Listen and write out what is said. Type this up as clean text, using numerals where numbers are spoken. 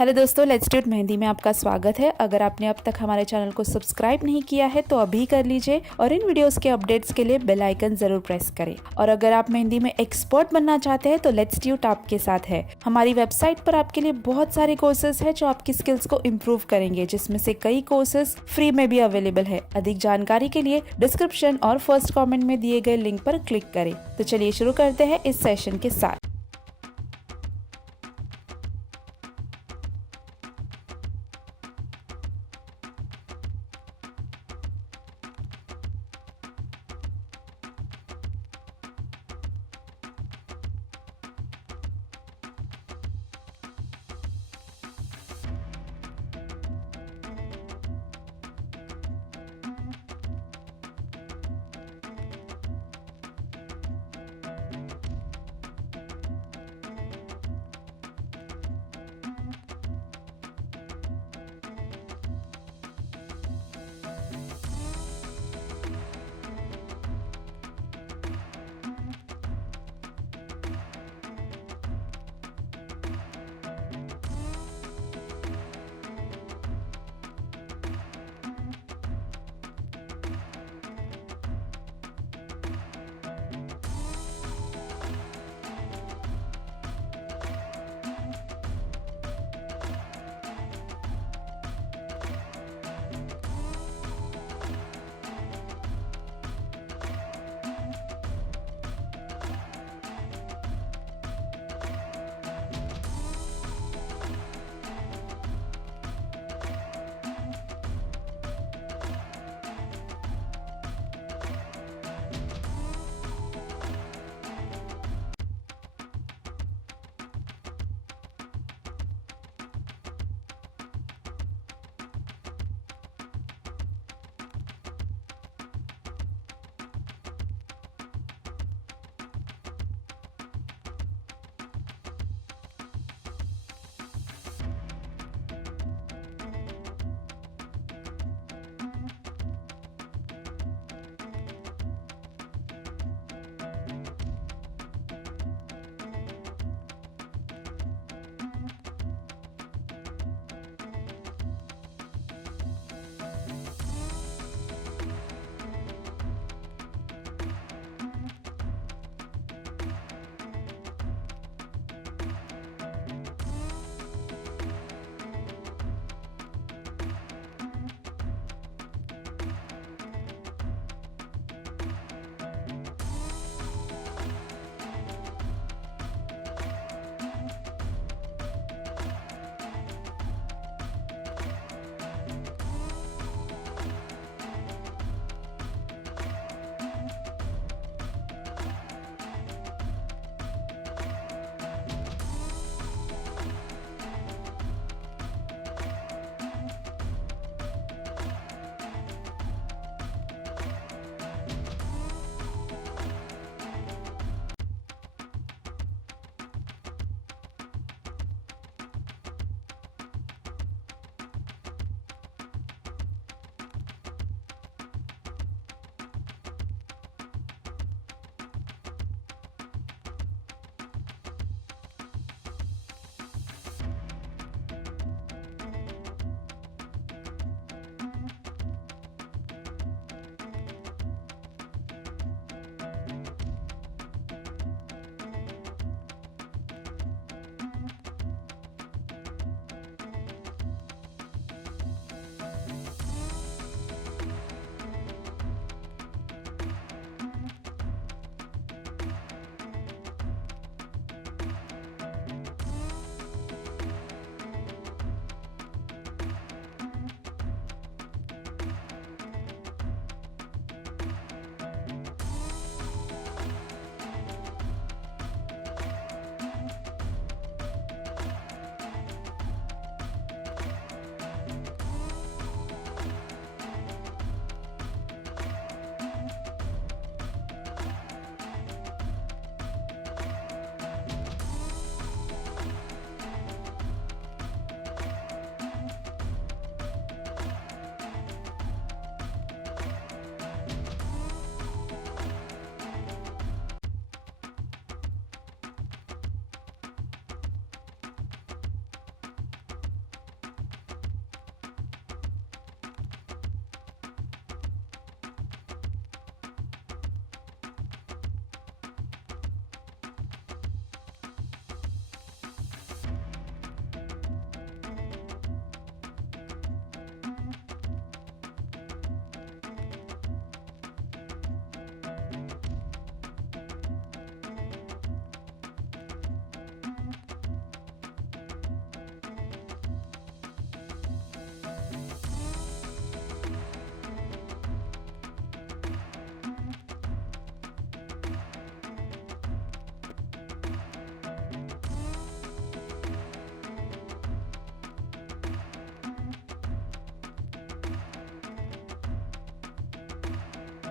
हेलो दोस्तों, लेट्सट्यूट मेहंदी में आपका स्वागत है। अगर आपने अब तक हमारे चैनल को सब्सक्राइब नहीं किया है तो अभी कर लीजिए और इन वीडियोस के अपडेट्स के लिए बेल आइकन जरूर प्रेस करें। और अगर आप मेहंदी में एक्सपर्ट बनना चाहते हैं तो लेट्सट्यूट आपके साथ है। हमारी वेबसाइट पर आपके लिए बहुत सारे कोर्सेज है जो आपकी स्किल्स को इम्प्रूव करेंगे, जिसमें से कई कोर्सेज फ्री में भी अवेलेबल है। अधिक जानकारी के लिए डिस्क्रिप्शन और फर्स्ट कॉमेंट में दिए गए लिंक पर क्लिक करें। तो चलिए शुरू करते हैं इस सेशन के साथ।